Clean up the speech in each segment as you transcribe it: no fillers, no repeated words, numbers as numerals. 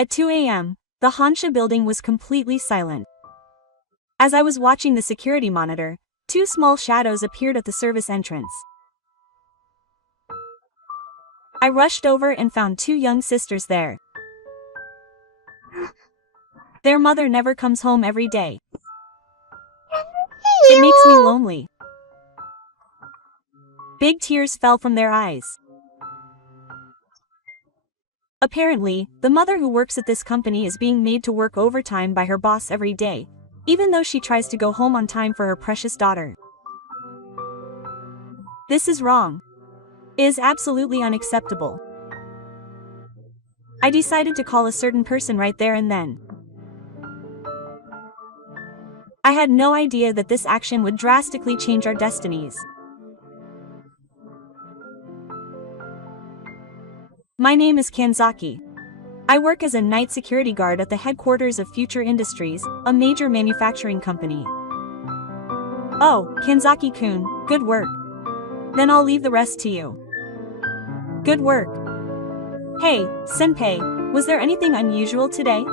At 2 a.m., the Hansha building was completely silent. As I was watching the security monitor, two small shadows appeared at the service entrance. I rushed over and found two young sisters there. Their mother never comes home every day. It makes me lonely. Big tears fell from their eyes. Apparently, the mother who works at this company is being made to work overtime by her boss every day, even though she tries to go home on time for her precious daughter. This is wrong. It is absolutely unacceptable. I decided to call a certain person right there and then. I had no idea that this action would drastically change our destinies. My name is Kanzaki. I work as a night security guard at the headquarters of Future Industries, a major manufacturing company. Oh, Kanzaki-kun, good work. Then I'll leave the rest to you. Good work. Hey, senpai, was there anything unusual today?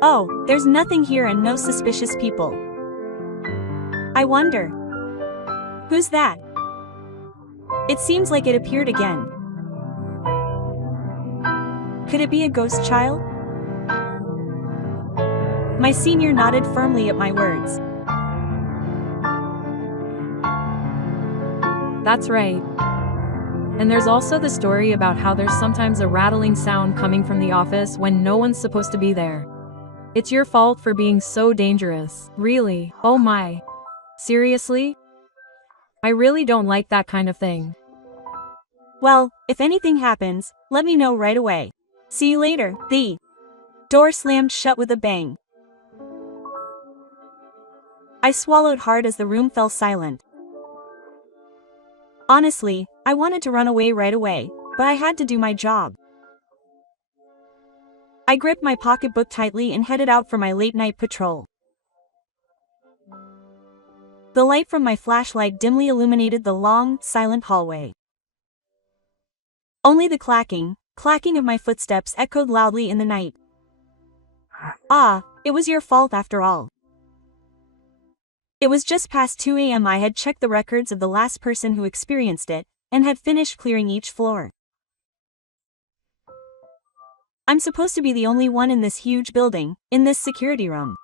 Oh, there's nothing here and no suspicious people. I wonder. Who's that? It seems like it appeared again. Could it be a ghost child? My senior nodded firmly at my words. That's right. And there's also the story about how there's sometimes a rattling sound coming from the office when no one's supposed to be there. It's your fault for being so dangerous, really, oh my. Seriously? I really don't like that kind of thing. Well, if anything happens, let me know right away. See you later. The door slammed shut with a bang. I swallowed hard as the room fell silent. Honestly, I wanted to run away right away, but I had to do my job. I gripped my pocketbook tightly and headed out for my late-night patrol. The light from my flashlight dimly illuminated the long, silent hallway. Only the clacking of my footsteps echoed loudly in the night. Ah, it was your fault after all. It was just past 2 a.m. I had checked the records of the last person who experienced it, and had finished clearing each floor. I'm supposed to be the only one in this huge building, in this security room.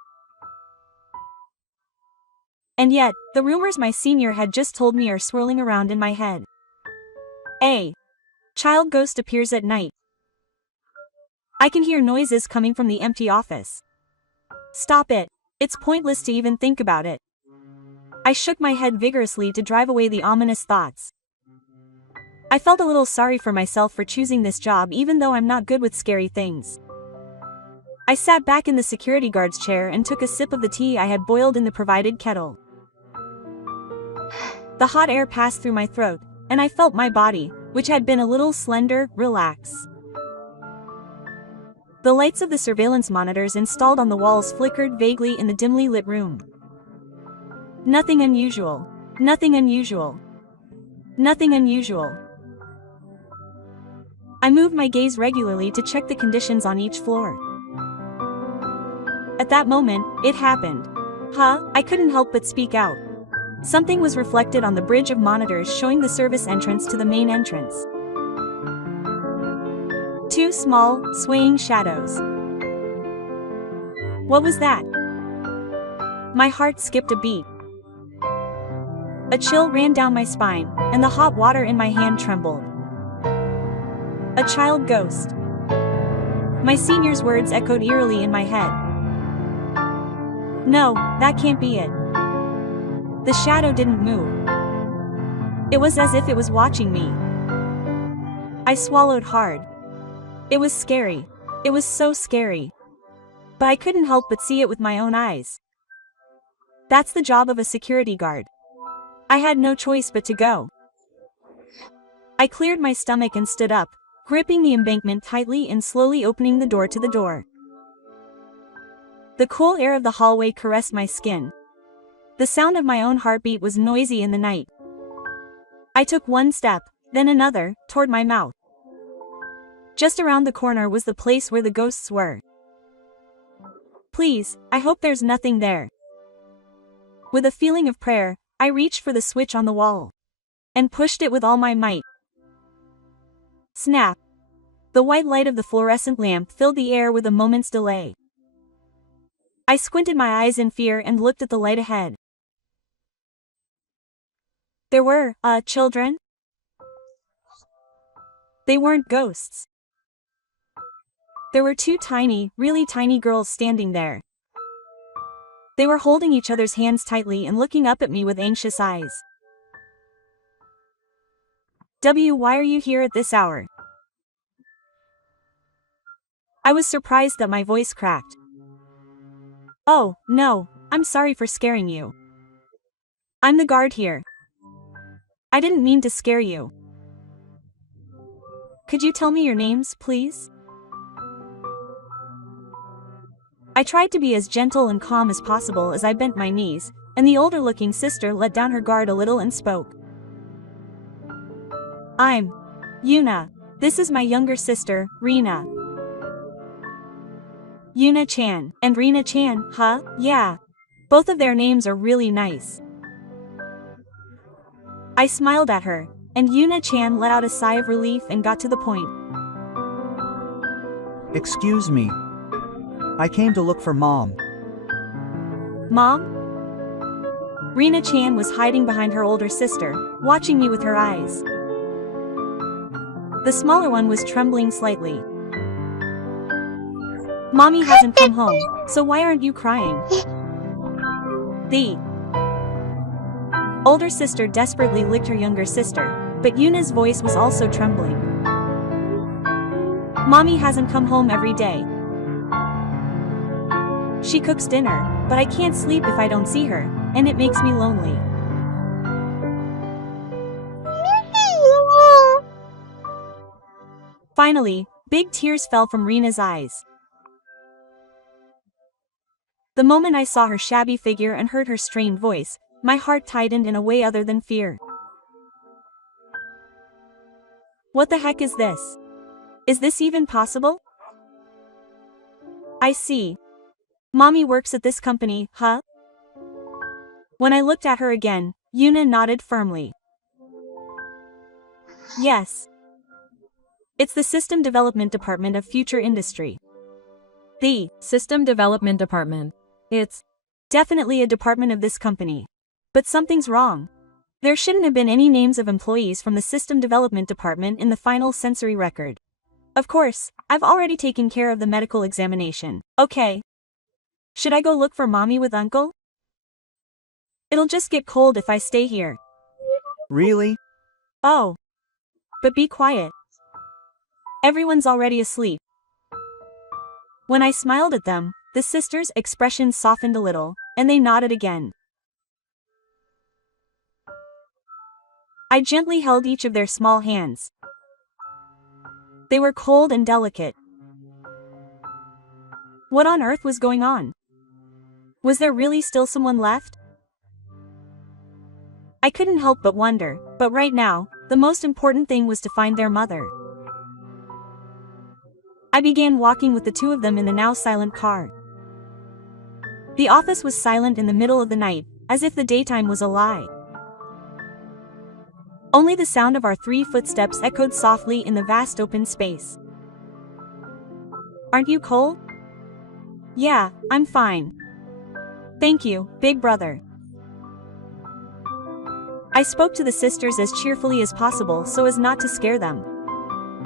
And yet, the rumors my senior had just told me are swirling around in my head. A child ghost appears at night. I can hear noises coming from the empty office. Stop it. It's pointless to even think about it. I shook my head vigorously to drive away the ominous thoughts. I felt a little sorry for myself for choosing this job even though I'm not good with scary things. I sat back in the security guard's chair and took a sip of the tea I had boiled in the provided kettle. The hot air passed through my throat, and I felt my body, which had been a little slender, relax. The lights of the surveillance monitors installed on the walls flickered vaguely in the dimly lit room. Nothing unusual. Nothing unusual. Nothing unusual. I moved my gaze regularly to check the conditions on each floor. At that moment, it happened. I couldn't help but speak out. Something was reflected on the bridge of monitors showing the service entrance to the main entrance. Two small, swaying shadows. What was that? My heart skipped a beat. A chill ran down my spine, and the hot water in my hand trembled. A child ghost. My senior's words echoed eerily in my head. No, that can't be it. The shadow didn't move. It was as if it was watching me. I swallowed hard. It was scary. It was so scary. But I couldn't help but see it with my own eyes. That's the job of a security guard. I had no choice but to go. I cleared my stomach and stood up, gripping the embankment tightly and slowly opening the door to the door. The cool air of the hallway caressed my skin. The sound of my own heartbeat was noisy in the night. I took one step, then another, toward my mouth. Just around the corner was the place where the ghosts were. Please, I hope there's nothing there. With a feeling of prayer, I reached for the switch on the wall and pushed it with all my might. Snap! The white light of the fluorescent lamp filled the air with a moment's delay. I squinted my eyes in fear and looked at the light ahead. There were, children? They weren't ghosts. There were two tiny, really tiny girls standing there. They were holding each other's hands tightly and looking up at me with anxious eyes. Why are you here at this hour? I was surprised that my voice cracked. Oh, no, I'm sorry for scaring you. I'm the guard here. I didn't mean to scare you. Could you tell me your names, please? I tried to be as gentle and calm as possible as I bent my knees, and the older-looking sister let down her guard a little and spoke. I'm Yuna. This is my younger sister, Rina. Yuna-chan and Rina-chan, huh? Yeah. Both of their names are really nice. I smiled at her, and Yuna-chan let out a sigh of relief and got to the point. Excuse me. I came to look for Mom. Mom? Rina-chan was hiding behind her older sister, watching me with her eyes. The smaller one was trembling slightly. Mommy hasn't come home, so why aren't you crying? The older sister desperately licked her younger sister, but Yuna's voice was also trembling. Mommy hasn't come home every day. She cooks dinner, but I can't sleep if I don't see her, and it makes me lonely. Finally, big tears fell from Rina's eyes. The moment I saw her shabby figure and heard her strained voice, my heart tightened in a way other than fear. What the heck is this? Is this even possible? I see. Mommy works at this company, huh? When I looked at her again, Yuna nodded firmly. Yes. It's the System Development Department of Future Industry. The System Development Department. It's definitely a department of this company. But something's wrong. There shouldn't have been any names of employees from the System Development Department in the final sensory record. Of course, I've already taken care of the medical examination. Okay. Should I go look for Mommy with Uncle? It'll just get cold if I stay here. Really? Oh. But be quiet. Everyone's already asleep. When I smiled at them, the sisters' expressions softened a little, and they nodded again. I gently held each of their small hands. They were cold and delicate. What on earth was going on? Was there really still someone left? I couldn't help but wonder, but right now, the most important thing was to find their mother. I began walking with the two of them in the now silent car. The office was silent in the middle of the night, as if the daytime was a lie. Only the sound of our 3 footsteps echoed softly in the vast open space. Aren't you cold? Yeah, I'm fine. Thank you, big brother. I spoke to the sisters as cheerfully as possible so as not to scare them.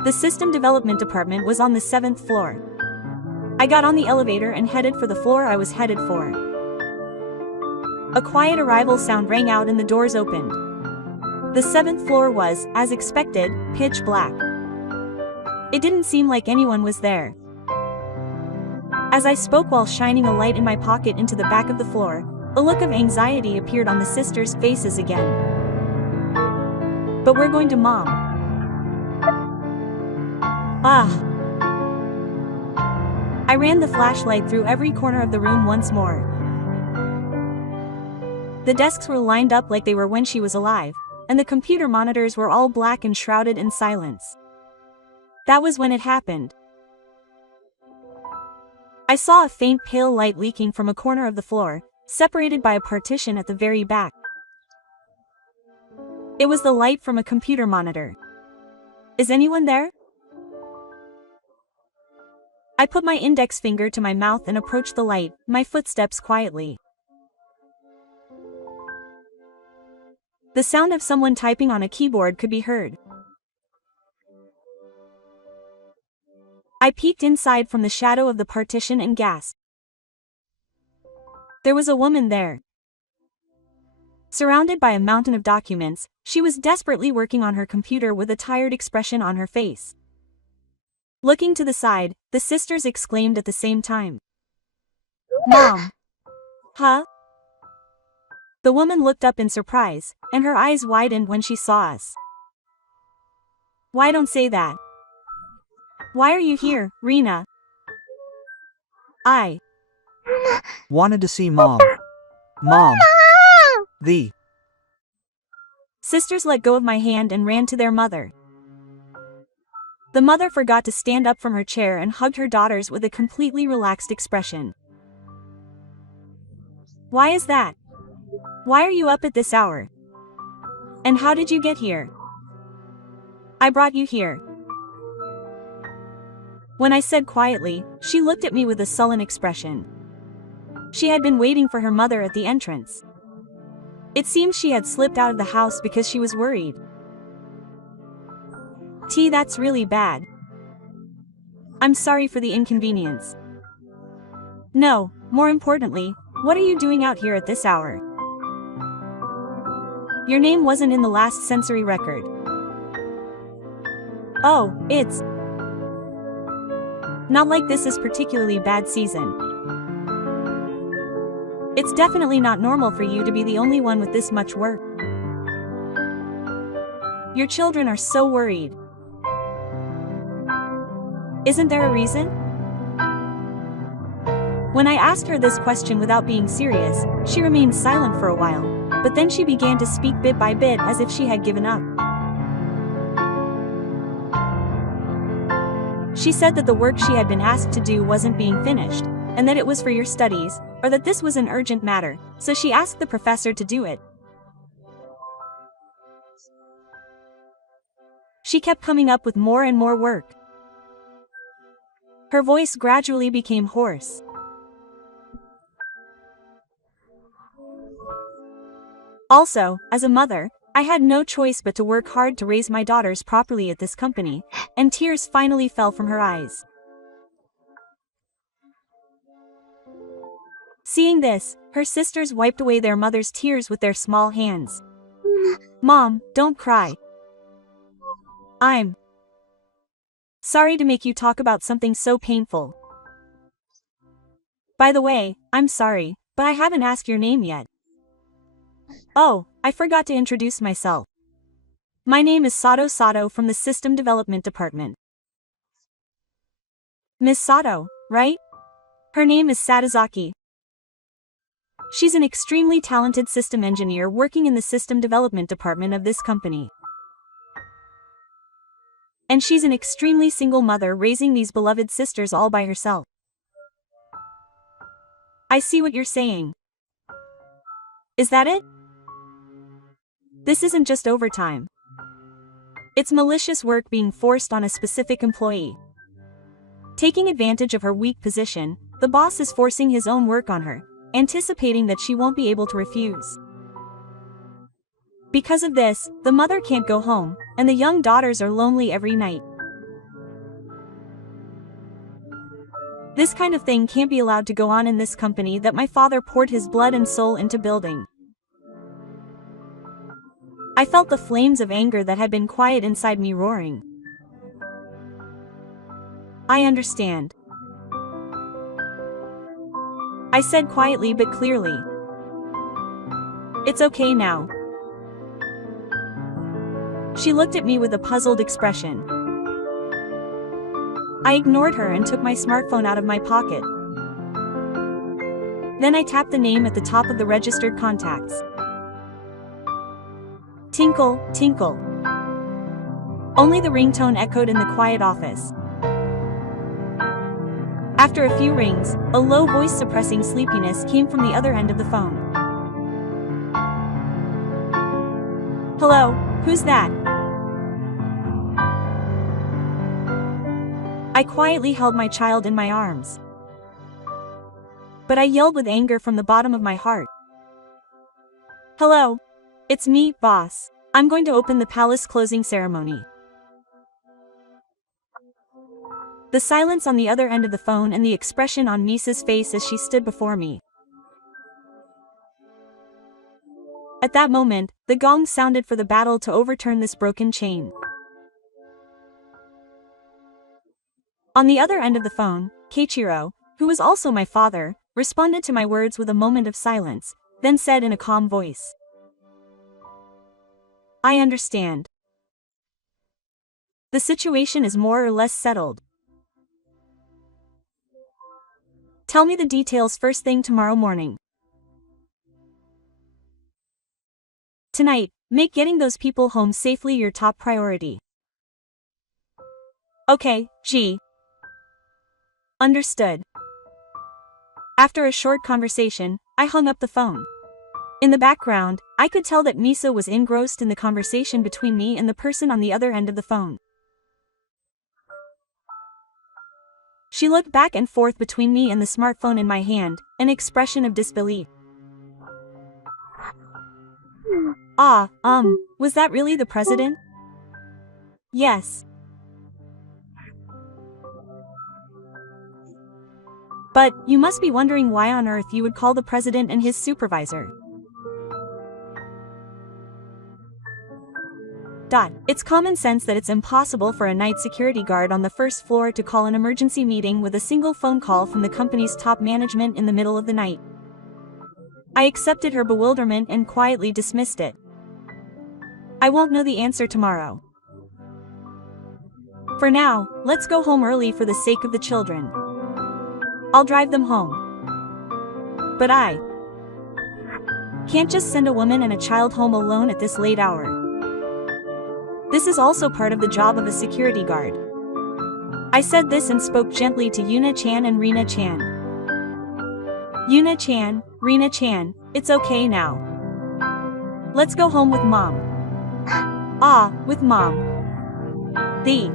The System Development Department was on the 7th floor. I got on the elevator and headed for the floor I was headed for. A quiet arrival sound rang out and the doors opened. The 7th floor was, as expected, pitch black. It didn't seem like anyone was there. As I spoke while shining a light in my pocket into the back of the floor, a look of anxiety appeared on the sisters' faces again. But we're going to Mom. Ah! I ran the flashlight through every corner of the room once more. The desks were lined up like they were when she was alive, and the computer monitors were all black and shrouded in silence. That was when it happened. I saw a faint pale light leaking from a corner of the floor, separated by a partition at the very back. It was the light from a computer monitor. Is anyone there? I put my index finger to my mouth and approached the light, my footsteps quietly. The sound of someone typing on a keyboard could be heard. I peeked inside from the shadow of the partition and gasped. There was a woman there. Surrounded by a mountain of documents, she was desperately working on her computer with a tired expression on her face. Looking to the side, the sisters exclaimed at the same time. Mom! Huh? The woman looked up in surprise, and her eyes widened when she saw us. Why don't say that? Why are you here, Rena? I wanted to see Mom. Mom! The sisters let go of my hand and ran to their mother. The mother forgot to stand up from her chair and hugged her daughters with a completely relaxed expression. Why is that? Why are you up at this hour? And how did you get here? I brought you here. When I said quietly, she looked at me with a sullen expression. She had been waiting for her mother at the entrance. It seemed she had slipped out of the house because she was worried. That's really bad. I'm sorry for the inconvenience. No, more importantly, what are you doing out here at this hour? Your name wasn't in the last sensory record. Oh, it's not like this is particularly bad season. It's definitely not normal for you to be the only one with this much work. Your children are so worried. Isn't there a reason? When I asked her this question without being serious, she remained silent for a while, but then she began to speak bit by bit as if she had given up. She said that the work she had been asked to do wasn't being finished, and that it was for your studies, or that this was an urgent matter, so she asked the professor to do it. She kept coming up with more and more work. Her voice gradually became hoarse. Also, as a mother, I had no choice but to work hard to raise my daughters properly at this company, and tears finally fell from her eyes. Seeing this, her sisters wiped away their mother's tears with their small hands. Mom, don't cry. I'm sorry to make you talk about something so painful. By the way, I'm sorry, but I haven't asked your name yet. Oh, I forgot to introduce myself. My name is Sato from the System Development Department. Miss Sato, right? Her name is Satozaki. She's an extremely talented system engineer working in the System Development Department of this company. And she's an extremely single mother raising these beloved sisters all by herself. I see what you're saying. Is that it? This isn't just overtime. It's malicious work being forced on a specific employee. Taking advantage of her weak position, the boss is forcing his own work on her, anticipating that she won't be able to refuse. Because of this, the mother can't go home, and the young daughters are lonely every night. This kind of thing can't be allowed to go on in this company that my father poured his blood and soul into building. I felt the flames of anger that had been quiet inside me roaring. I understand. I said quietly but clearly. It's okay now. She looked at me with a puzzled expression. I ignored her and took my smartphone out of my pocket. Then I tapped the name at the top of the registered contacts. Tinkle, tinkle. Only the ringtone echoed in the quiet office. After a few rings, a low voice suppressing sleepiness came from the other end of the phone. "Hello, who's that?" I quietly held my child in my arms. But I yelled with anger from the bottom of my heart. "Hello. It's me, boss. I'm going to open the palace closing ceremony." The silence on the other end of the phone and the expression on Misa's face as she stood before me. At that moment, the gong sounded for the battle to overturn this broken chain. On the other end of the phone, Keiichiro, who was also my father, responded to my words with a moment of silence, then said in a calm voice, "I understand. The situation is more or less settled. Tell me the details first thing tomorrow morning. Tonight, make getting those people home safely your top priority." "Okay, G. Understood." After a short conversation, I hung up the phone. In the background, I could tell that Misa was engrossed in the conversation between me and the person on the other end of the phone. She looked back and forth between me and the smartphone in my hand, an expression of disbelief. Was that really the president?" "Yes." "But, you must be wondering why on earth you would call the president and his supervisor." It's common sense that it's impossible for a night security guard on the first floor to call an emergency meeting with a single phone call from the company's top management in the middle of the night. I accepted her bewilderment and quietly dismissed it. I won't know the answer tomorrow. For now, let's go home early for the sake of the children. I'll drive them home. But I can't just send a woman and a child home alone at this late hour. This is also part of the job of a security guard. I said this and spoke gently to Yuna-chan and Rina-chan. "Yuna-chan, Rina-chan, it's okay now. Let's go home with mom." With mom." The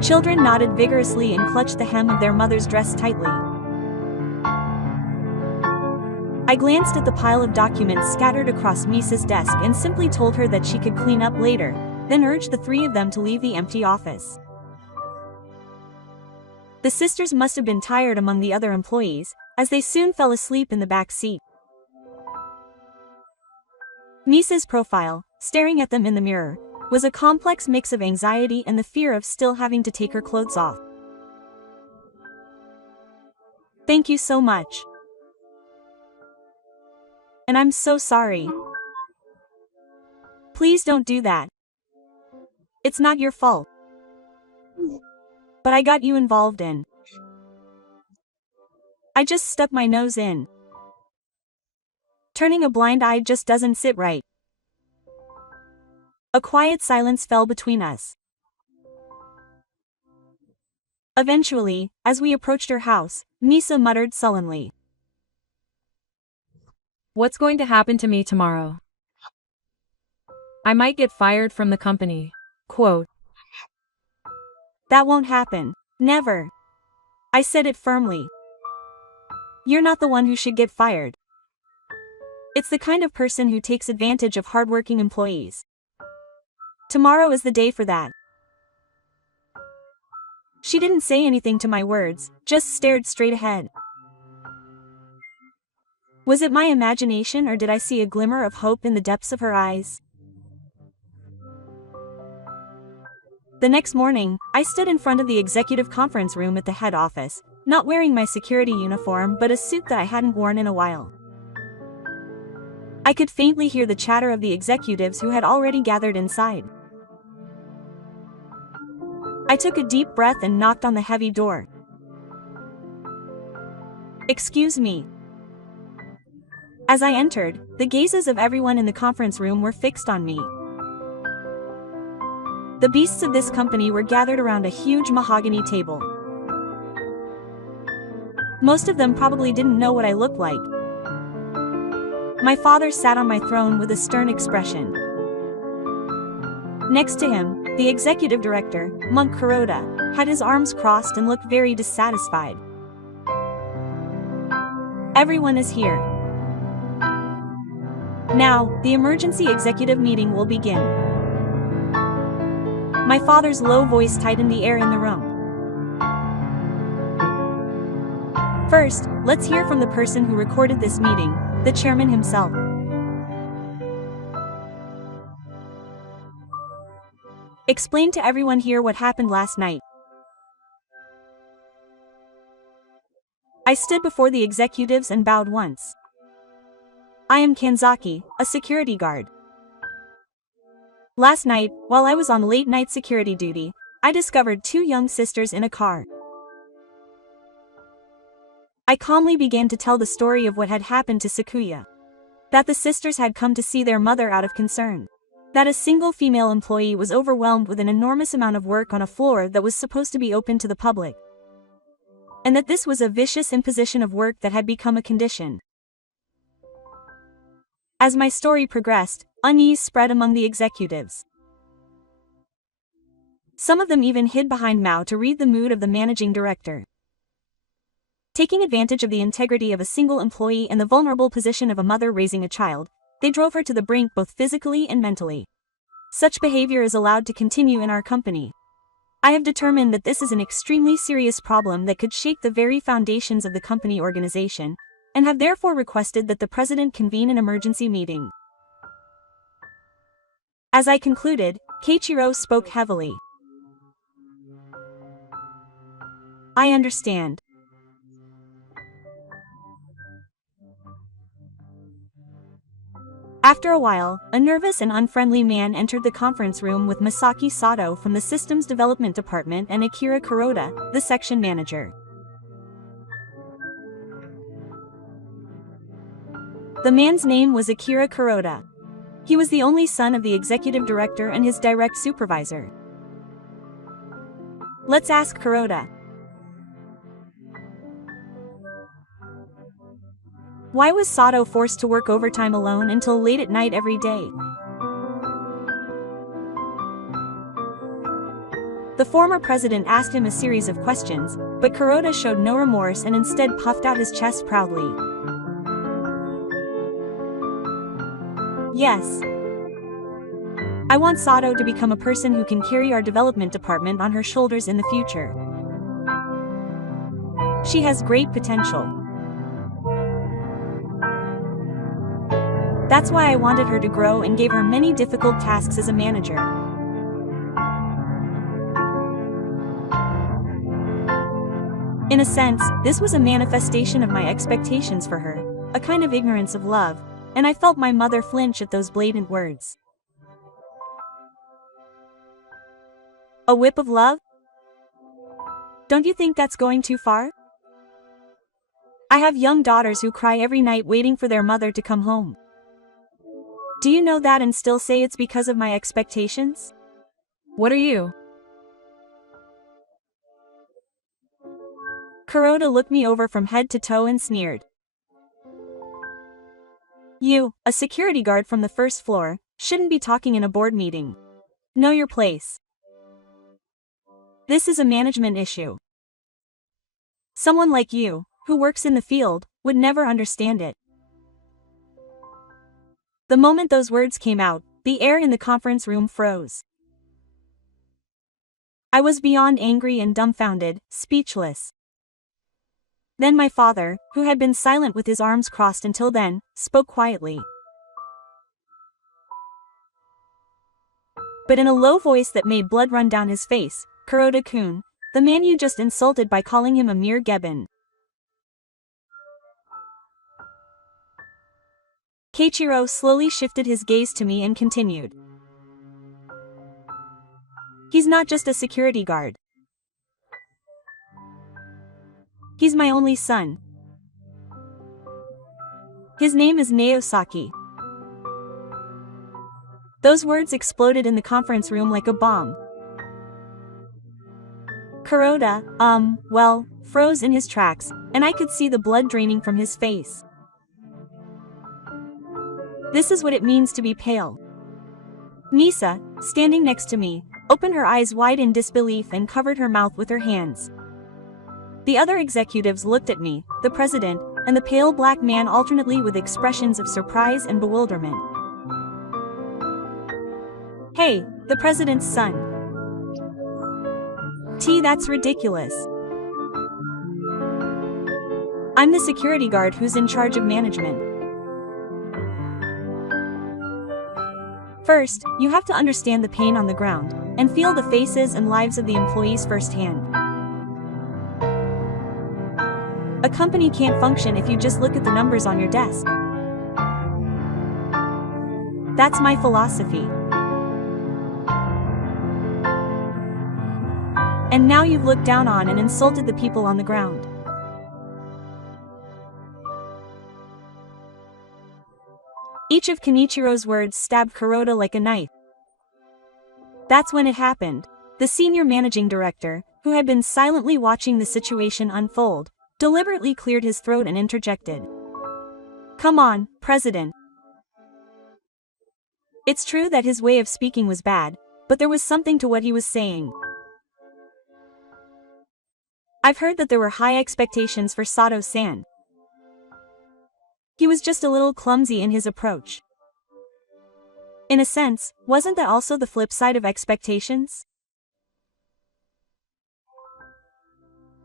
children nodded vigorously and clutched the hem of their mother's dress tightly. I glanced at the pile of documents scattered across Misa's desk and simply told her that she could clean up later, then urged the three of them to leave the empty office. The sisters must have been tired among the other employees, as they soon fell asleep in the back seat. Misa's profile, staring at them in the mirror, was a complex mix of anxiety and the fear of still having to take her clothes off. "Thank you so much. And I'm so sorry. Please don't do that. It's not your fault. But I got you involved in. I just stuck my nose in. Turning a blind eye just doesn't sit right." A quiet silence fell between us. Eventually, as we approached her house, Misa muttered sullenly, "What's going to happen to me tomorrow? I might get fired from the company." Quote. "That won't happen. Never." I said it firmly. "You're not the one who should get fired. It's the kind of person who takes advantage of hardworking employees. Tomorrow is the day for that." She didn't say anything to my words, just stared straight ahead. Was it my imagination or did I see a glimmer of hope in the depths of her eyes? The next morning, I stood in front of the executive conference room at the head office, not wearing my security uniform but a suit that I hadn't worn in a while. I could faintly hear the chatter of the executives who had already gathered inside. I took a deep breath and knocked on the heavy door. "Excuse me." As I entered, the gazes of everyone in the conference room were fixed on me. The beasts of this company were gathered around a huge mahogany table. Most of them probably didn't know what I looked like. My father sat on my throne with a stern expression. Next to him, the executive director, Monk Kuroda, had his arms crossed and looked very dissatisfied. Everyone is here. Now, the emergency executive meeting will begin. My father's low voice tightened the air in the room. First, let's hear from the person who recorded this meeting, the chairman himself. Explain to everyone here what happened last night. I stood before the executives and bowed once. I am Kanzaki, a security guard. Last night, while I was on late-night security duty, I discovered two young sisters in a car. I calmly began to tell the story of what had happened to Sakuya. That the sisters had come to see their mother out of concern. That a single female employee was overwhelmed with an enormous amount of work on a floor that was supposed to be open to the public. And that this was a vicious imposition of work that had become a condition. As my story progressed, unease spread among the executives. Some of them even hid behind Mao to read the mood of the managing director. Taking advantage of the integrity of a single employee and the vulnerable position of a mother raising a child, they drove her to the brink both physically and mentally. Such behavior is allowed to continue in our company. I have determined that this is an extremely serious problem that could shake the very foundations of the company organization, and have therefore requested that the president convene an emergency meeting. As I concluded, Keiichiro spoke heavily. I understand. After a while, a nervous and unfriendly man entered the conference room with Masaki Sato from the Systems Development Department and Akira Kuroda, the section manager. The man's name was Akira Kuroda. He was the only son of the executive director and his direct supervisor. Let's ask Kuroda. Why was Sato forced to work overtime alone until late at night every day? The former president asked him a series of questions, but Kuroda showed no remorse and instead puffed out his chest proudly. Yes. I want Sato to become a person who can carry our development department on her shoulders in the future. She has great potential. That's why I wanted her to grow and gave her many difficult tasks as a manager. In a sense, this was a manifestation of my expectations for her, a kind of ignorance of love, and I felt my mother flinch at those blatant words. A whip of love? Don't you think that's going too far? I have young daughters who cry every night waiting for their mother to come home. Do you know that and still say it's because of my expectations? What are you? Kuroda looked me over from head to toe and sneered. You, a security guard from the first floor, shouldn't be talking in a board meeting. Know your place. This is a management issue. Someone like you, who works in the field, would never understand it. The moment those words came out, the air in the conference room froze. I was beyond angry and dumbfounded, speechless. Then my father, who had been silent with his arms crossed until then, spoke quietly. But in a low voice that made blood run down his face, Kuroda-kun, the man you just insulted by calling him a mere gebbon. Keiichiro slowly shifted his gaze to me and continued. He's not just a security guard. He's my only son. His name is Naosaki. Those words exploded in the conference room like a bomb. Kuroda, froze in his tracks, and I could see the blood draining from his face. This is what it means to be pale. Nisa, standing next to me, opened her eyes wide in disbelief and covered her mouth with her hands. The other executives looked at me, the president, and the pale black man alternately with expressions of surprise and bewilderment. Hey, the president's son. That's ridiculous. I'm the security guard who's in charge of management. First, you have to understand the pain on the ground, and feel the faces and lives of the employees firsthand. A company can't function if you just look at the numbers on your desk. That's my philosophy. And now you've looked down on and insulted the people on the ground. Each of Kenichiro's words stabbed Kuroda like a knife. That's when it happened. The senior managing director, who had been silently watching the situation unfold, deliberately cleared his throat and interjected. Come on, President. It's true that his way of speaking was bad, but there was something to what he was saying. I've heard that there were high expectations for Sato-san. He was just a little clumsy in his approach. In a sense, wasn't that also the flip side of expectations?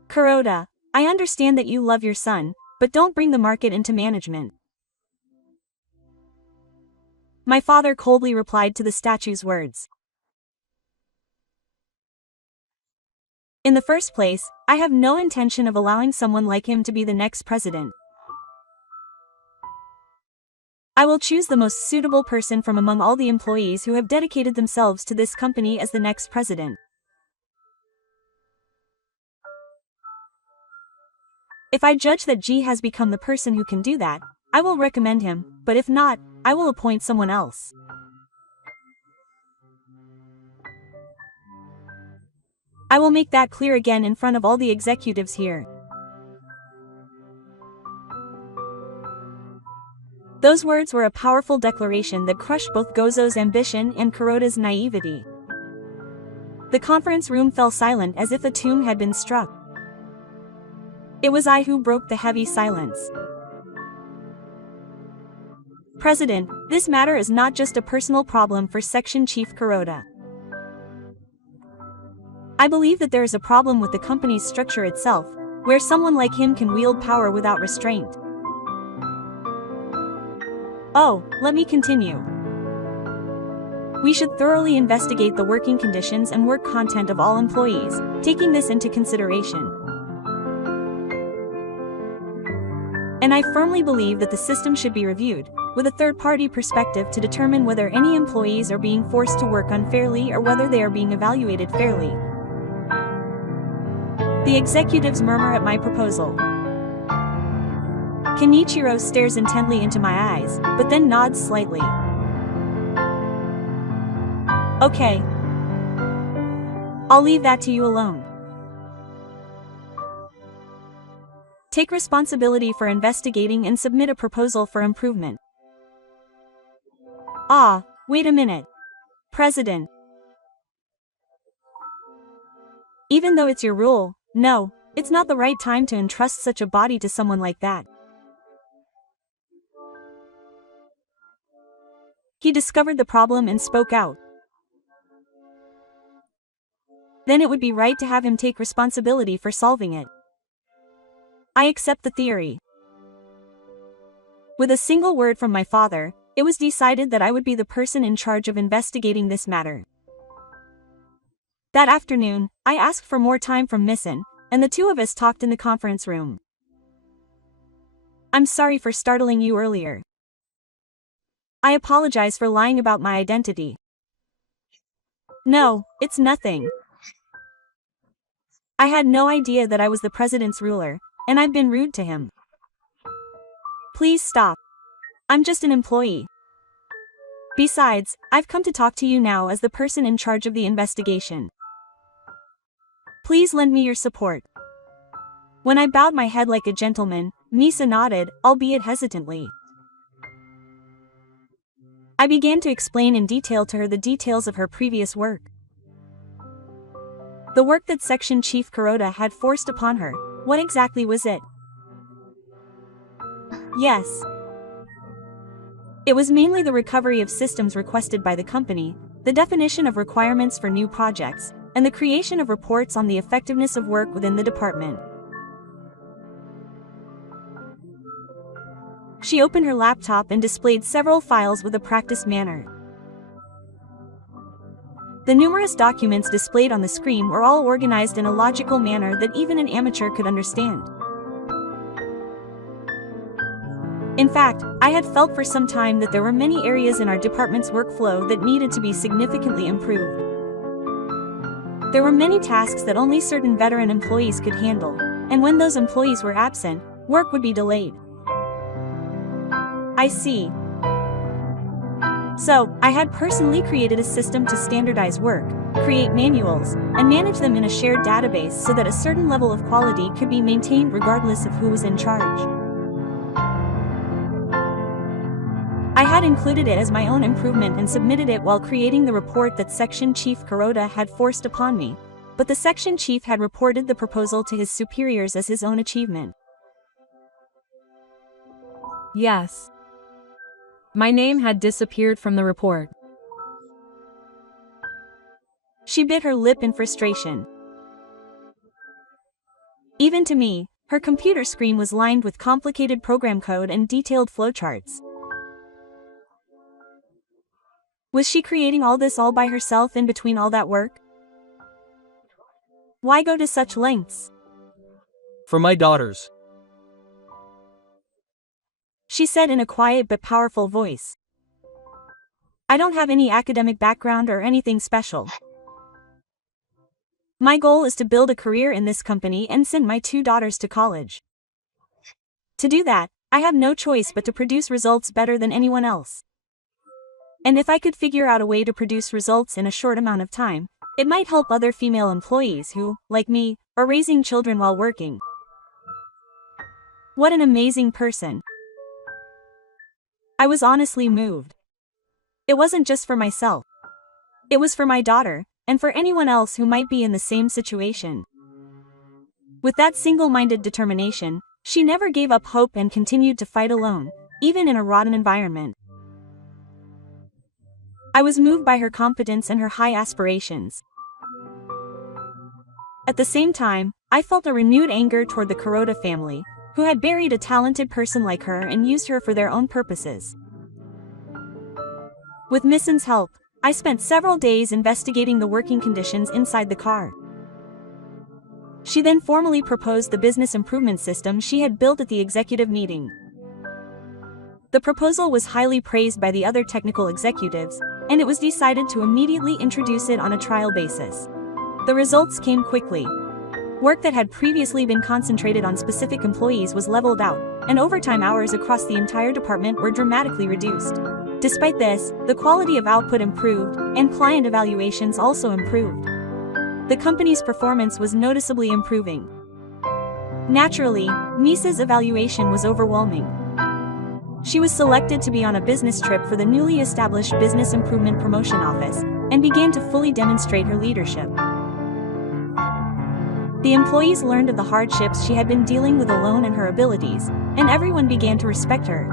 Kuroda, I understand that you love your son, but don't bring the market into management. My father coldly replied to the statue's words. In the first place, I have no intention of allowing someone like him to be the next president. I will choose the most suitable person from among all the employees who have dedicated themselves to this company as the next president. If I judge that G has become the person who can do that, I will recommend him, but if not, I will appoint someone else. I will make that clear again in front of all the executives here. Those words were a powerful declaration that crushed both Gozo's ambition and Kuroda's naivety. The conference room fell silent as if a tomb had been struck. It was I who broke the heavy silence. President, this matter is not just a personal problem for Section Chief Kuroda. I believe that there is a problem with the company's structure itself, where someone like him can wield power without restraint. Oh, let me continue. We should thoroughly investigate the working conditions and work content of all employees, taking this into consideration. And I firmly believe that the system should be reviewed, with a third-party perspective to determine whether any employees are being forced to work unfairly or whether they are being evaluated fairly. The executives murmur at my proposal. Kenichiro stares intently into my eyes, but then nods slightly. Okay. I'll leave that to you alone. Take responsibility for investigating and submit a proposal for improvement. Ah, wait a minute. President. Even though it's your rule, no, it's not the right time to entrust such a body to someone like that. He discovered the problem and spoke out. Then it would be right to have him take responsibility for solving it. I accept the theory. With a single word from my father, it was decided that I would be the person in charge of investigating this matter. That afternoon, I asked for more time from Missen, and the two of us talked in the conference room. I'm sorry for startling you earlier. I apologize for lying about my identity. No, it's nothing. I had no idea that I was the president's ruler, and I've been rude to him. Please stop. I'm just an employee. Besides, I've come to talk to you now as the person in charge of the investigation. Please lend me your support. When I bowed my head like a gentleman, Misa nodded, albeit hesitantly. I began to explain in detail to her the details of her previous work. The work that Section Chief Kuroda had forced upon her. What exactly was it? Yes. It was mainly the recovery of systems requested by the company, the definition of requirements for new projects, and the creation of reports on the effectiveness of work within the department. She opened her laptop and displayed several files with a practiced manner. The numerous documents displayed on the screen were all organized in a logical manner that even an amateur could understand. In fact, I had felt for some time that there were many areas in our department's workflow that needed to be significantly improved. There were many tasks that only certain veteran employees could handle, and when those employees were absent, work would be delayed. I see. So, I had personally created a system to standardize work, create manuals, and manage them in a shared database so that a certain level of quality could be maintained regardless of who was in charge. I had included it as my own improvement and submitted it while creating the report that Section Chief Kuroda had forced upon me, but the Section Chief had reported the proposal to his superiors as his own achievement. Yes. My name had disappeared from the report. She bit her lip in frustration. Even to me, her computer screen was lined with complicated program code and detailed flowcharts. Was she creating all this all by herself in between all that work? Why go to such lengths? For my daughters. She said in a quiet but powerful voice. I don't have any academic background or anything special. My goal is to build a career in this company and send my 2 daughters to college. To do that, I have no choice but to produce results better than anyone else. And if I could figure out a way to produce results in a short amount of time, it might help other female employees who, like me, are raising children while working. What an amazing person. I was honestly moved. It wasn't just for myself. It was for my daughter, and for anyone else who might be in the same situation. With that single-minded determination, she never gave up hope and continued to fight alone, even in a rotten environment. I was moved by her competence and her high aspirations. At the same time, I felt a renewed anger toward the Kuroda family, who had buried a talented person like her and used her for their own purposes. With Missen's help, I spent several days investigating the working conditions inside the car. She then formally proposed the business improvement system she had built at the executive meeting. The proposal was highly praised by the other technical executives, and it was decided to immediately introduce it on a trial basis. The results came quickly. Work that had previously been concentrated on specific employees was leveled out, and overtime hours across the entire department were dramatically reduced. Despite this, the quality of output improved, and client evaluations also improved. The company's performance was noticeably improving. Naturally, Misa's evaluation was overwhelming. She was selected to be on a business trip for the newly established Business Improvement Promotion Office, and began to fully demonstrate her leadership. The employees learned of the hardships she had been dealing with alone and her abilities, and everyone began to respect her.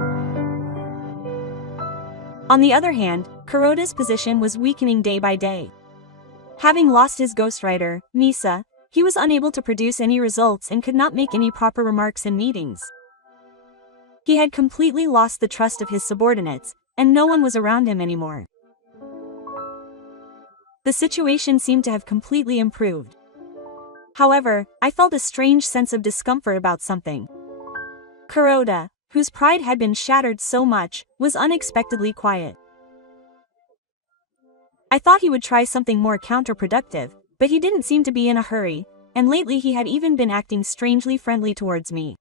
On the other hand, Kuroda's position was weakening day by day. Having lost his ghostwriter, Misa, he was unable to produce any results and could not make any proper remarks in meetings. He had completely lost the trust of his subordinates, and no one was around him anymore. The situation seemed to have completely improved. However, I felt a strange sense of discomfort about something. Kuroda, whose pride had been shattered so much, was unexpectedly quiet. I thought he would try something more counterproductive, but he didn't seem to be in a hurry, and lately he had even been acting strangely friendly towards me.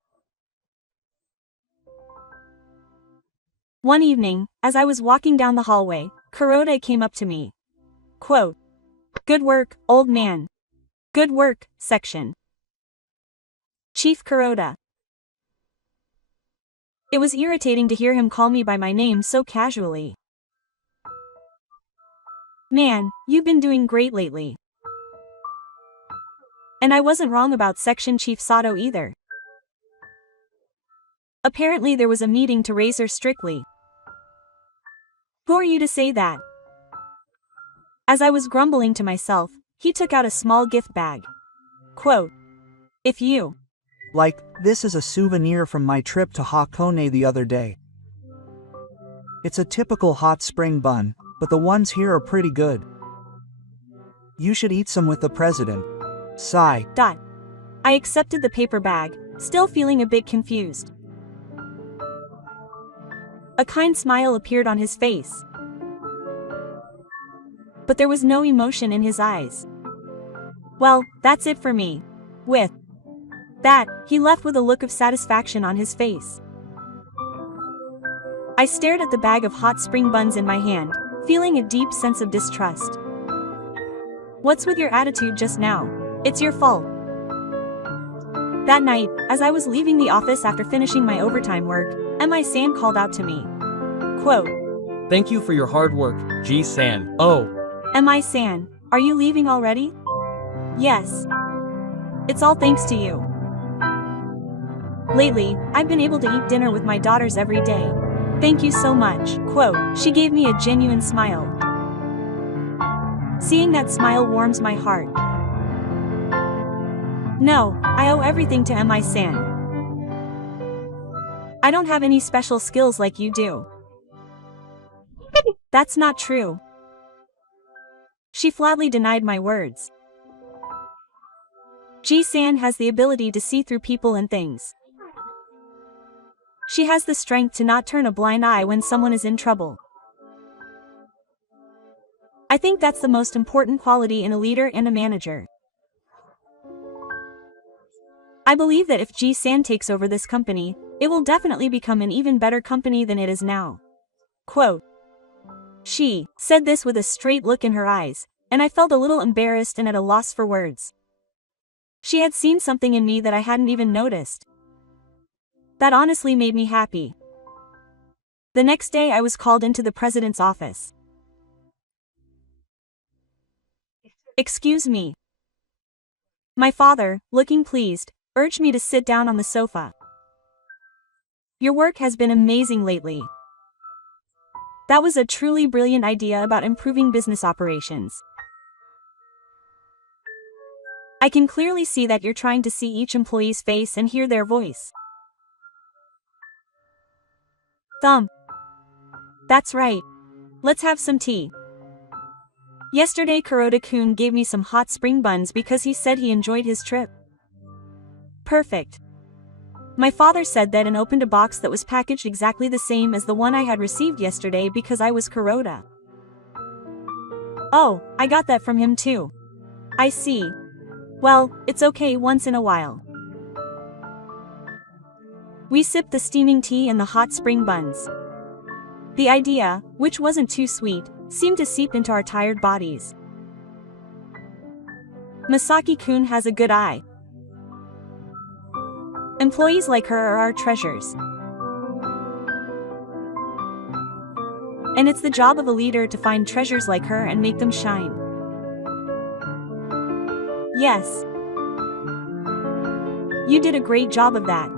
One evening, as I was walking down the hallway, Kuroda came up to me. Quote, "Good work, old man. Good work, section. Chief Kuroda. It was irritating to hear him call me by my name so casually. Man, you've been doing great lately. And I wasn't wrong about Section Chief Sato either. Apparently there was a meeting to raise her strictly. Who are you to say that? As I was grumbling to myself, he took out a small gift bag. Quote, if you Like, this is a souvenir from my trip to Hakone the other day. It's a typical hot spring bun, but the ones here are pretty good. You should eat some with the president. Sigh. I accepted the paper bag, still feeling a bit confused. A kind smile appeared on his face. But there was no emotion in his eyes. Well, that's it for me. With that, he left with a look of satisfaction on his face. I stared at the bag of hot spring buns in my hand, feeling a deep sense of distrust. What's with your attitude just now? It's your fault. That night, as I was leaving the office after finishing my overtime work, Mi-san called out to me. Quote, Thank you for your hard work, Ji-san. Oh. Mi-san, are you leaving already? Yes. It's all thanks to you. Lately, I've been able to eat dinner with my daughters every day. Thank you so much. Quote, she gave me a genuine smile. Seeing that smile warms my heart. No, I owe everything to Mi-san. I don't have any special skills like you do. That's not true. She flatly denied my words. Ji-san has the ability to see through people and things. She has the strength to not turn a blind eye when someone is in trouble. I think that's the most important quality in a leader and a manager. I believe that if Ji-san takes over this company, it will definitely become an even better company than it is now. Quote, she said this with a straight look in her eyes, and I felt a little embarrassed and at a loss for words. She had seen something in me that I hadn't even noticed. That honestly made me happy. The next day I was called into the president's office. Excuse me. My father, looking pleased, urged me to sit down on the sofa. Your work has been amazing lately. That was a truly brilliant idea about improving business operations. I can clearly see that you're trying to see each employee's face and hear their voice. That's right. Let's have some tea. Yesterday Kuroda-kun gave me some hot spring buns because he said he enjoyed his trip. Perfect. My father said that and opened a box that was packaged exactly the same as the one I had received yesterday because I was Kuroda. Oh, I got that from him too. I see. Well, it's okay once in a while. We sipped the steaming tea and the hot spring buns. The idea, which wasn't too sweet, seemed to seep into our tired bodies. Masaki-kun has a good eye. Employees like her are our treasures. And it's the job of a leader to find treasures like her and make them shine. Yes. You did a great job of that.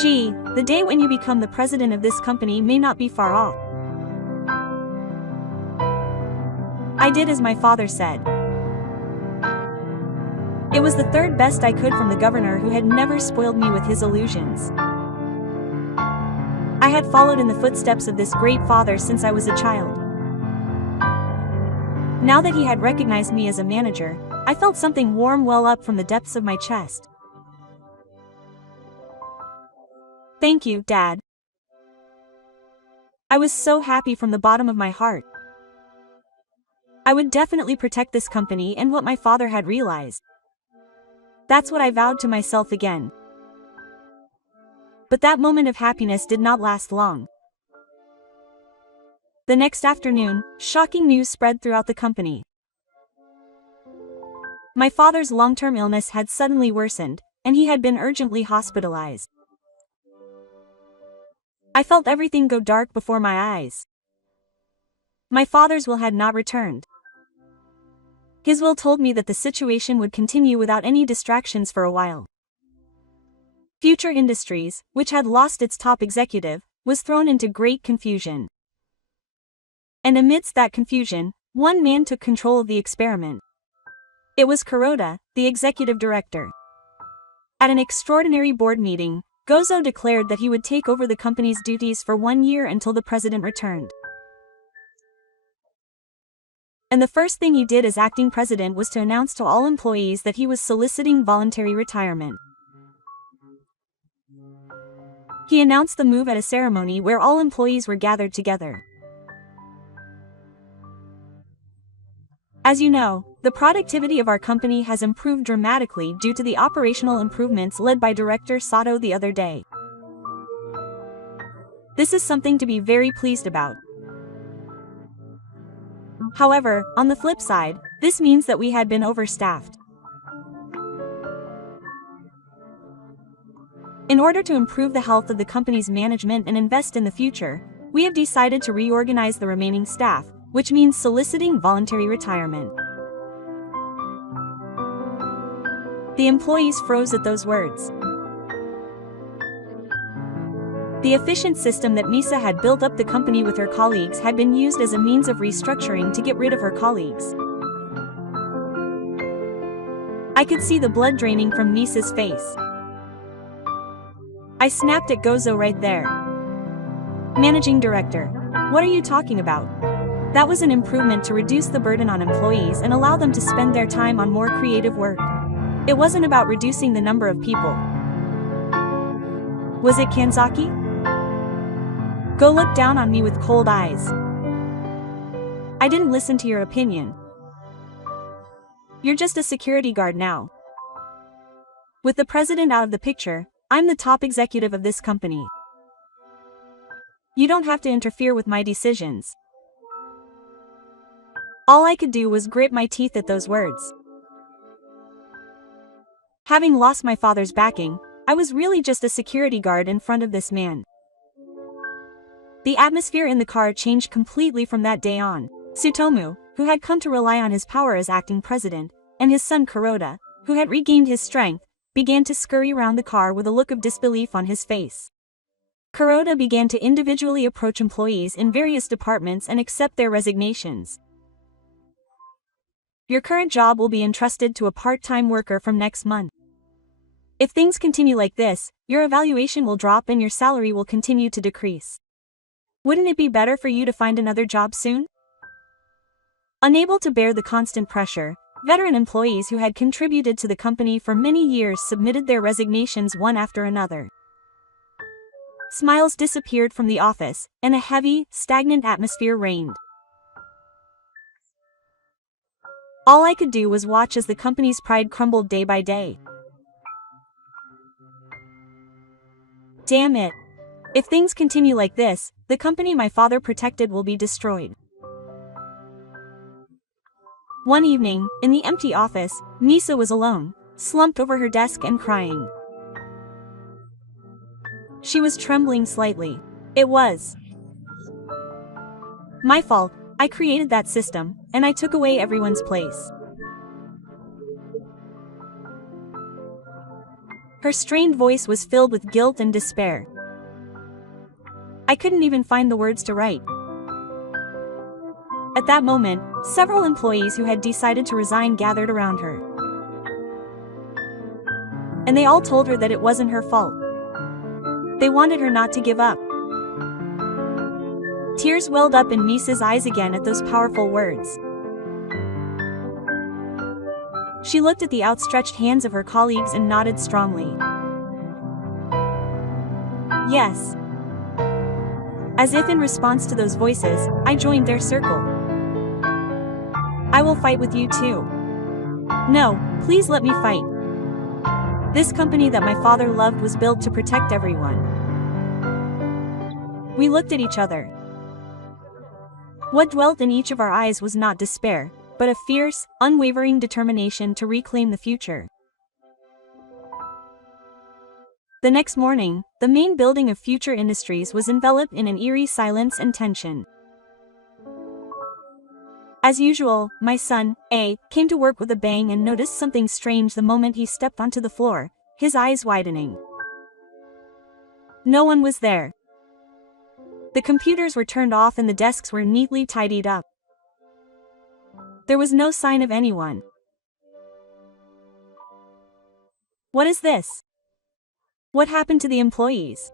Gee, the day when you become the president of this company may not be far off. I did as my father said. It was the third best I could from the governor who had never spoiled me with his illusions. I had followed in the footsteps of this great father since I was a child. Now that he had recognized me as a manager, I felt something warm well up from the depths of my chest. Thank you, Dad. I was so happy from the bottom of my heart. I would definitely protect this company and what my father had realized. That's what I vowed to myself again. But that moment of happiness did not last long. The next afternoon, shocking news spread throughout the company. My father's long-term illness had suddenly worsened, and he had been urgently hospitalized. I felt everything go dark before my eyes. My father's will had not returned. His will told me that the situation would continue without any distractions for a while. Future Industries, which had lost its top executive, was thrown into great confusion. And amidst that confusion, one man took control of the experiment. It was Kuroda, the executive director. At an extraordinary board meeting, Gozo declared that he would take over the company's duties for 1 year until the president returned. And the first thing he did as acting president was to announce to all employees that he was soliciting voluntary retirement. He announced the move at a ceremony where all employees were gathered together. As you know, the productivity of our company has improved dramatically due to the operational improvements led by Director Sato the other day. This is something to be very pleased about. However, on the flip side, this means that we had been overstaffed. In order to improve the health of the company's management and invest in the future, we have decided to reorganize the remaining staff, which means soliciting voluntary retirement. The employees froze at those words. The efficient system that Misa had built up the company with her colleagues had been used as a means of restructuring to get rid of her colleagues. I could see the blood draining from Misa's face. I snapped at Gozo right there. Managing Director, what are you talking about? That was an improvement to reduce the burden on employees and allow them to spend their time on more creative work. It wasn't about reducing the number of people. Was it Kanzaki? Go look down on me with cold eyes. I didn't listen to your opinion. You're just a security guard now. With the president out of the picture, I'm the top executive of this company. You don't have to interfere with my decisions. All I could do was grit my teeth at those words. Having lost my father's backing, I was really just a security guard in front of this man. The atmosphere in the car changed completely from that day on. Tsutomu, who had come to rely on his power as acting president, and his son Kuroda, who had regained his strength, began to scurry around the car with a look of disbelief on his face. Kuroda began to individually approach employees in various departments and accept their resignations. Your current job will be entrusted to a part-time worker from next month. If things continue like this, your evaluation will drop and your salary will continue to decrease. Wouldn't it be better for you to find another job soon? Unable to bear the constant pressure, veteran employees who had contributed to the company for many years submitted their resignations one after another. Smiles disappeared from the office, and a heavy, stagnant atmosphere reigned. All I could do was watch as the company's pride crumbled day by day. Damn it. If things continue like this, the company my father protected will be destroyed. One evening, in the empty office, Misa was alone, slumped over her desk and crying. She was trembling slightly. It was my fault. I created that system, and I took away everyone's place. Her strained voice was filled with guilt and despair. I couldn't even find the words to write. At that moment, several employees who had decided to resign gathered around her. And they all told her that it wasn't her fault. They wanted her not to give up. Tears welled up in Misa's eyes again at those powerful words. She looked at the outstretched hands of her colleagues and nodded strongly. Yes. As if in response to those voices, I joined their circle. I will fight with you too. No, please let me fight. This company that my father loved was built to protect everyone. We looked at each other. What dwelt in each of our eyes was not despair, but a fierce, unwavering determination to reclaim the future. The next morning, the main building of Future Industries was enveloped in an eerie silence and tension. As usual, my son, A, came to work with a bang and noticed something strange the moment he stepped onto the floor, his eyes widening. No one was there. The computers were turned off and the desks were neatly tidied up. There was no sign of anyone. What is this? What happened to the employees?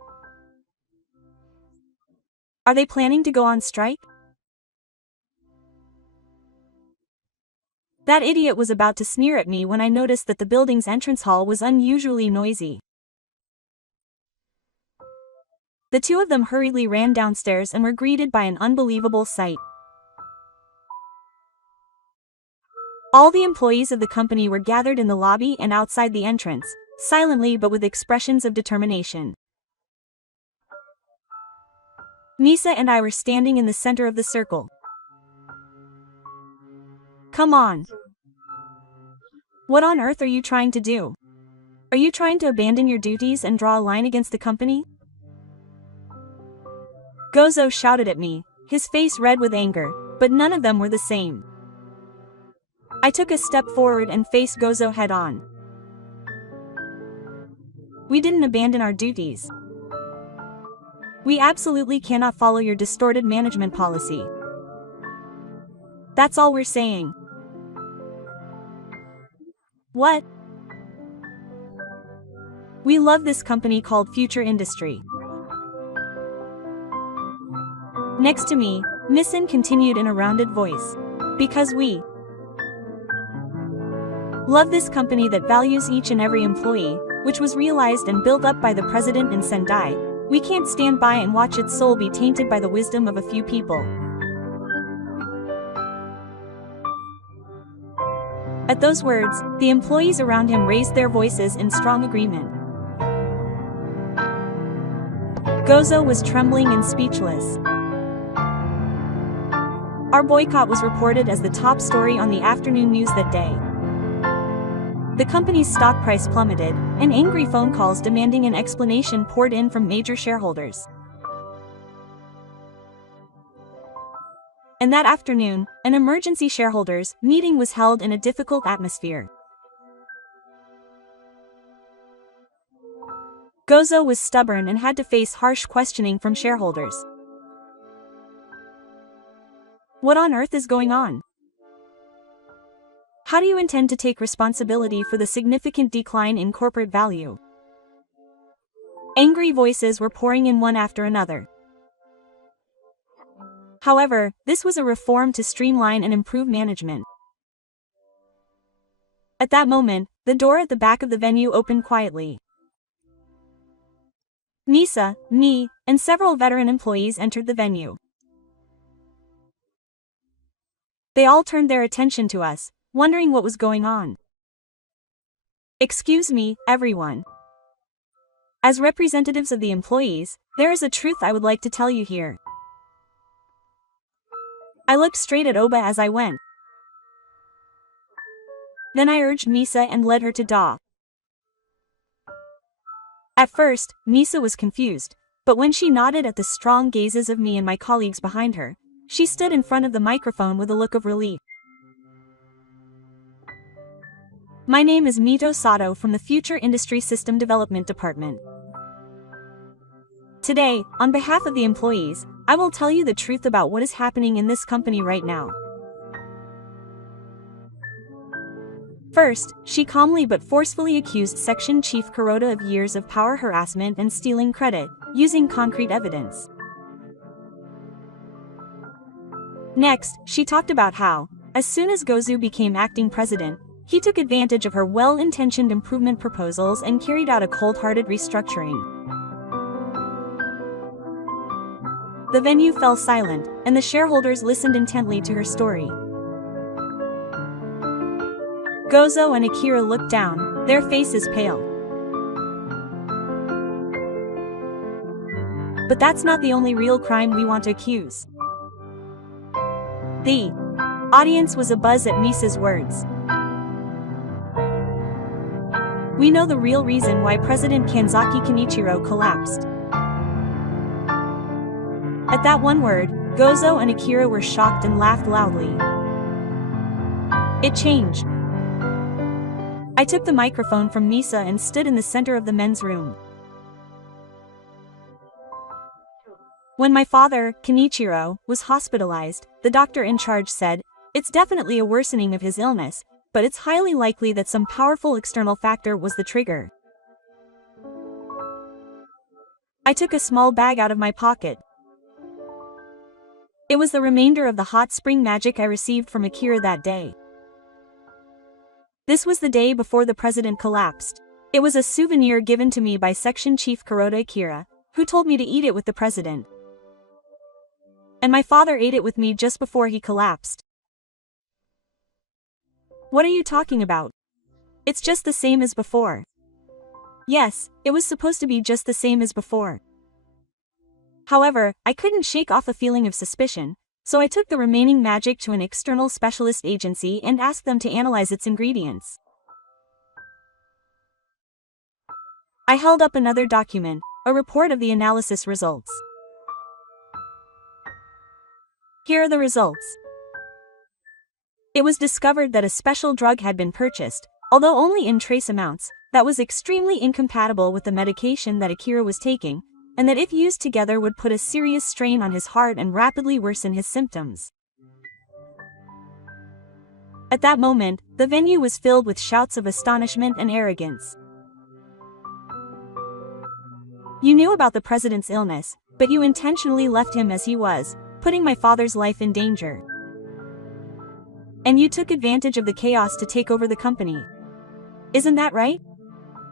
Are they planning to go on strike? That idiot was about to sneer at me when I noticed that the building's entrance hall was unusually noisy. The two of them hurriedly ran downstairs and were greeted by an unbelievable sight. All the employees of the company were gathered in the lobby and outside the entrance, silently but with expressions of determination. Nisa and I were standing in the center of the circle. Come on. What on earth are you trying to do? Are you trying to abandon your duties and draw a line against the company? Gozo shouted at me, his face red with anger, but none of them were the same. I took a step forward and faced Gozo head-on. We didn't abandon our duties. We absolutely cannot follow your distorted management policy. That's all we're saying. What? We love this company called Future Industry. Next to me, Nissan continued in a rounded voice. Because we love this company that values each and every employee, which was realized and built up by the president in Sendai, we can't stand by and watch its soul be tainted by the wisdom of a few people. At those words, the employees around him raised their voices in strong agreement. Gozo was trembling and speechless. Our boycott was reported as the top story on the afternoon news that day. The company's stock price plummeted, and angry phone calls demanding an explanation poured in from major shareholders. And that afternoon, an emergency shareholders meeting was held in a difficult atmosphere. Gozo was stubborn and had to face harsh questioning from shareholders. What on earth is going on? How do you intend to take responsibility for the significant decline in corporate value? Angry voices were pouring in one after another. However, this was a reform to streamline and improve management. At that moment, the door at the back of the venue opened quietly. Nisa, me, and several veteran employees entered the venue. They all turned their attention to us, wondering what was going on. Excuse me, everyone. As representatives of the employees, there is a truth I would like to tell you here. I looked straight at Oba as I went. Then I urged Nisa and led her to Da. At first, Nisa was confused, but when she nodded at the strong gazes of me and my colleagues behind her, she stood in front of the microphone with a look of relief. My name is Mito Sato from the Future Industry System Development Department. Today, on behalf of the employees, I will tell you the truth about what is happening in this company right now. First, she calmly but forcefully accused Section Chief Kuroda of years of power harassment and stealing credit, using concrete evidence. Next, she talked about how, as soon as Gozu became acting president, he took advantage of her well-intentioned improvement proposals and carried out a cold-hearted restructuring. The venue fell silent, and the shareholders listened intently to her story. Gozo and Akira looked down, their faces pale. But that's not the only real crime we want to accuse. The Audience was abuzz at Misa's words. We know the real reason why President Kanzaki Kenichiro collapsed. At that one word, Gozo and Akira were shocked and laughed loudly. It changed. I took the microphone from Misa and stood in the center of the men's room. When my father, Kenichiro, was hospitalized, the doctor in charge said, "It's definitely a worsening of his illness, but it's highly likely that some powerful external factor was the trigger." I took a small bag out of my pocket. It was the remainder of the hot spring magic I received from Akira that day. This was the day before the president collapsed. It was a souvenir given to me by Section Chief Kuroda Akira, who told me to eat it with the president. And my father ate it with me just before he collapsed. What are you talking about? It's just the same as before. Yes, it was supposed to be just the same as before. However, I couldn't shake off a feeling of suspicion, so I took the remaining magic to an external specialist agency and asked them to analyze its ingredients. I held up another document, a report of the analysis results. Here are the results. It was discovered that a special drug had been purchased, although only in trace amounts, that was extremely incompatible with the medication that Akira was taking, and that if used together would put a serious strain on his heart and rapidly worsen his symptoms. At that moment, the venue was filled with shouts of astonishment and arrogance. You knew about the president's illness, but you intentionally left him as he was, putting my father's life in danger. And you took advantage of the chaos to take over the company. Isn't that right?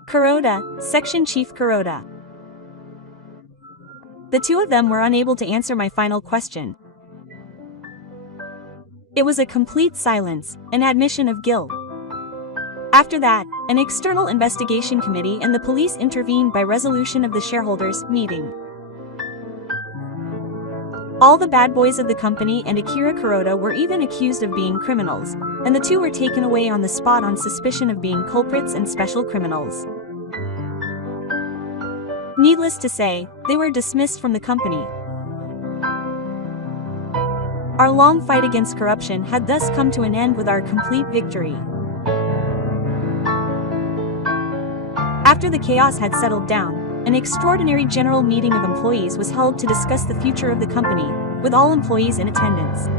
Kuroda, Section Chief Kuroda. The two of them were unable to answer my final question. It was a complete silence, an admission of guilt. After that, an external investigation committee and the police intervened by resolution of the shareholders' meeting. All the bad boys of the company and Akira Kuroda were even accused of being criminals, and the two were taken away on the spot on suspicion of being culprits and special criminals. Needless to say, they were dismissed from the company. Our long fight against corruption had thus come to an end with our complete victory. After the chaos had settled down, an extraordinary general meeting of employees was held to discuss the future of the company, with all employees in attendance.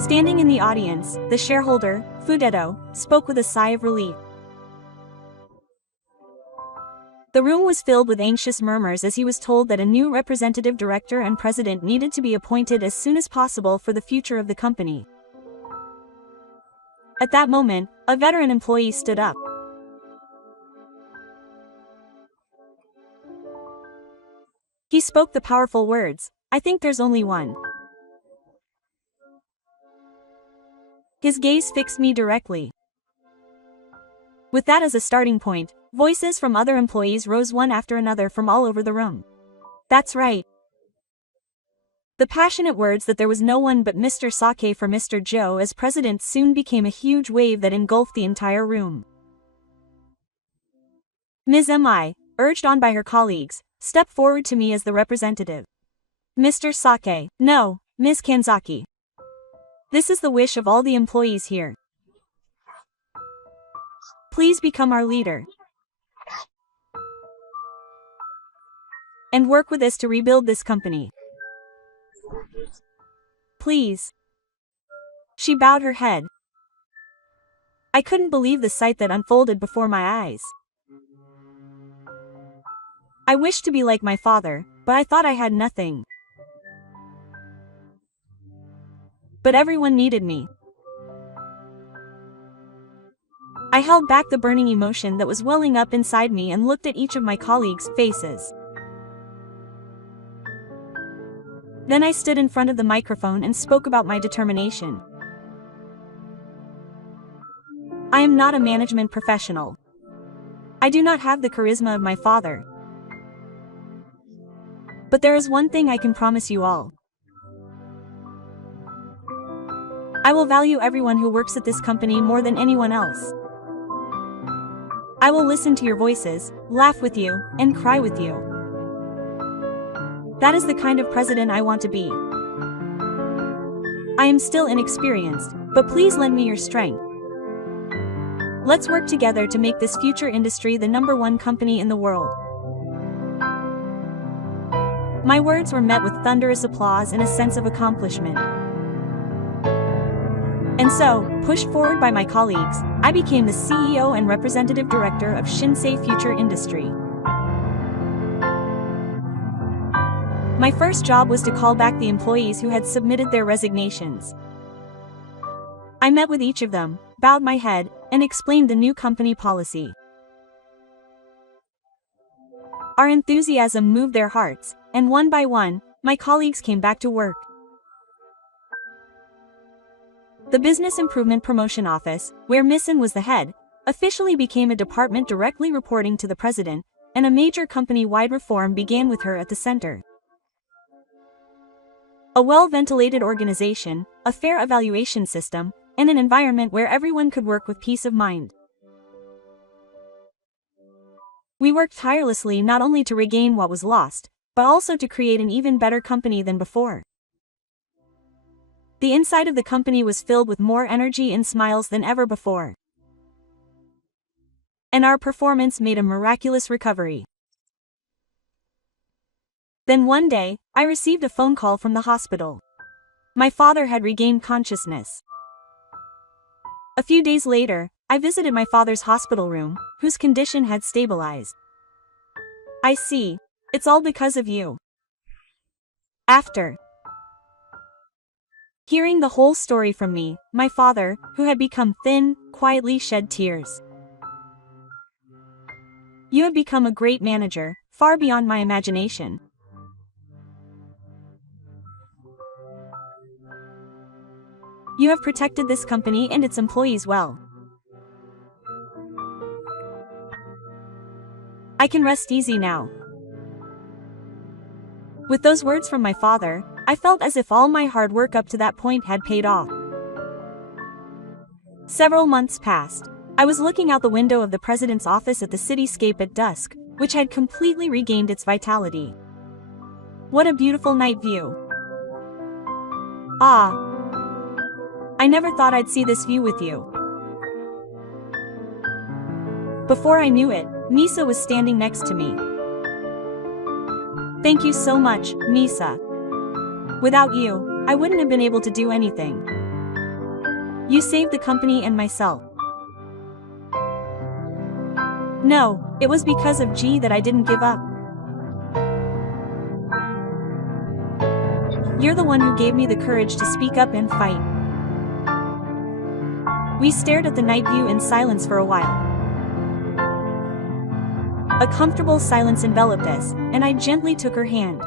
Standing in the audience, the shareholder, Fudeto, spoke with a sigh of relief. The room was filled with anxious murmurs as he was told that a new representative director and president needed to be appointed as soon as possible for the future of the company. At that moment, a veteran employee stood up. He spoke the powerful words, "I think there's only one." His gaze fixed me directly. With that as a starting point, voices from other employees rose one after another from all over the room. That's right. The passionate words that there was no one but Mr. Sake for Mr. Joe as president soon became a huge wave that engulfed the entire room. Ms. Mi, urged on by her colleagues, stepped forward to me as the representative. Mr. Sake, no, Ms. Kanzaki. This is the wish of all the employees here. Please become our leader. And work with us to rebuild this company. Please. She bowed her head. I couldn't believe the sight that unfolded before my eyes. I wished to be like my father, but I thought I had nothing. But everyone needed me. I held back the burning emotion that was welling up inside me and looked at each of my colleagues' faces. Then I stood in front of the microphone and spoke about my determination. I am not a management professional. I do not have the charisma of my father. But there is one thing I can promise you all. I will value everyone who works at this company more than anyone else. I will listen to your voices, laugh with you, and cry with you. That is the kind of president I want to be. I am still inexperienced, but please lend me your strength. Let's work together to make this future industry the #1 company in the world. My words were met with thunderous applause and a sense of accomplishment. And so, pushed forward by my colleagues, I became the CEO and representative director of Shinsei Future Industry. My first job was to call back the employees who had submitted their resignations. I met with each of them, bowed my head, and explained the new company policy. Our enthusiasm moved their hearts, and one by one, my colleagues came back to work. The Business Improvement Promotion Office, where Misson was the head, officially became a department directly reporting to the president, and a major company-wide reform began with her at the center. A well-ventilated organization, a fair evaluation system, and an environment where everyone could work with peace of mind. We worked tirelessly not only to regain what was lost, but also to create an even better company than before. The inside of the company was filled with more energy and smiles than ever before. And our performance made a miraculous recovery. Then one day, I received a phone call from the hospital. My father had regained consciousness. A few days later, I visited my father's hospital room, whose condition had stabilized. I see. It's all because of you. After hearing the whole story from me, my father, who had become thin, quietly shed tears. You have become a great manager, far beyond my imagination. You have protected this company and its employees well. I can rest easy now. With those words from my father, I felt as if all my hard work up to that point had paid off. Several months passed. I was looking out the window of the president's office at the cityscape at dusk, which had completely regained its vitality. What a beautiful night view. Ah! I never thought I'd see this view with you. Before I knew it, Misa was standing next to me. Thank you so much, Misa. Without you, I wouldn't have been able to do anything. You saved the company and myself. No, it was because of G that I didn't give up. You're the one who gave me the courage to speak up and fight. We stared at the night view in silence for a while. A comfortable silence enveloped us, and I gently took her hand.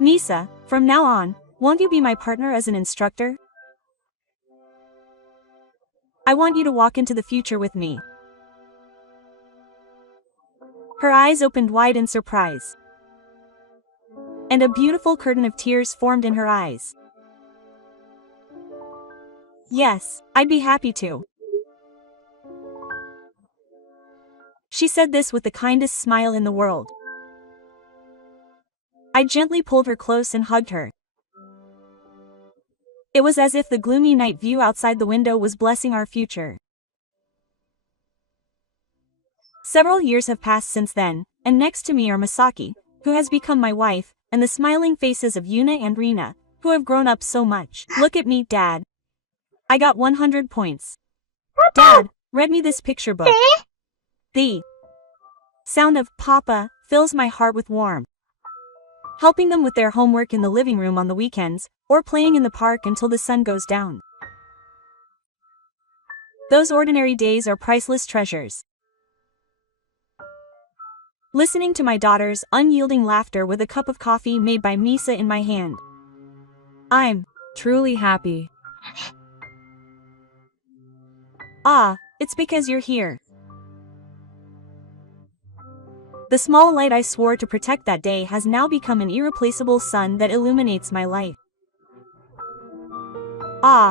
Misa, from now on, won't you be my partner as an instructor? I want you to walk into the future with me. Her eyes opened wide in surprise. And a beautiful curtain of tears formed in her eyes. Yes, I'd be happy to. She said this with the kindest smile in the world. I gently pulled her close and hugged her. It was as if the gloomy night view outside the window was blessing our future. Several years have passed since then, and next to me are Masaki, who has become my wife, and the smiling faces of Yuna and Rina, who have grown up so much. Look at me, Dad. I got 100 points. Dad, read me this picture book. The sound of Papa fills my heart with warmth. Helping them with their homework in the living room on the weekends, or playing in the park until the sun goes down. Those ordinary days are priceless treasures. Listening to my daughter's unyielding laughter with a cup of coffee made by Misa in my hand. I'm truly happy. Ah, it's because you're here. The small light I swore to protect that day has now become an irreplaceable sun that illuminates my life. Ah,